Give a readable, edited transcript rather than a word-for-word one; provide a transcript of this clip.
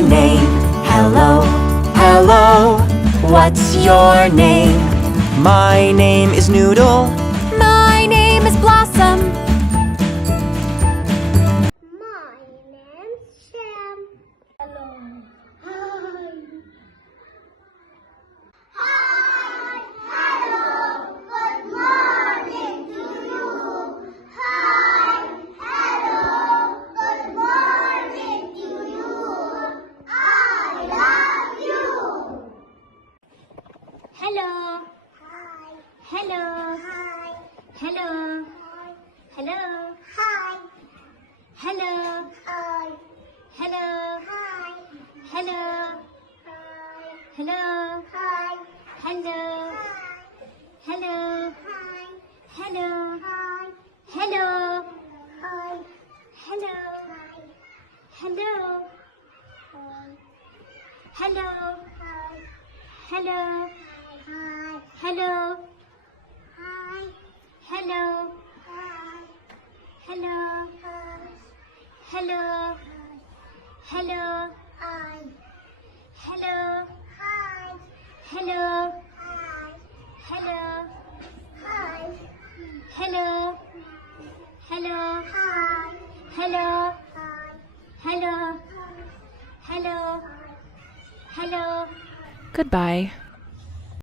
your name? Hello, hello, what's your name? My name is Noodle. My name is Blossom. My name's Sam. Hello. Hi. Hi. Hello. Good morning to you. Hi. Hello. Good morning to you. I love you. Hello. Hi. Hello. Hi. Hello. Hi. Hello. Hi. Hello. Hi. Hello. Hi. Hello. Hi. Hello. Hi. Hello. Hello. Hi. Hello. Hi. Hello. Hi. Hello. Hello. Hello. Hello. Hello. Hello. Hello. Hello. Hello. Hello. Hello. Hello. Hello. Hello. Hello. Hello. Hello. Hello. Goodbye.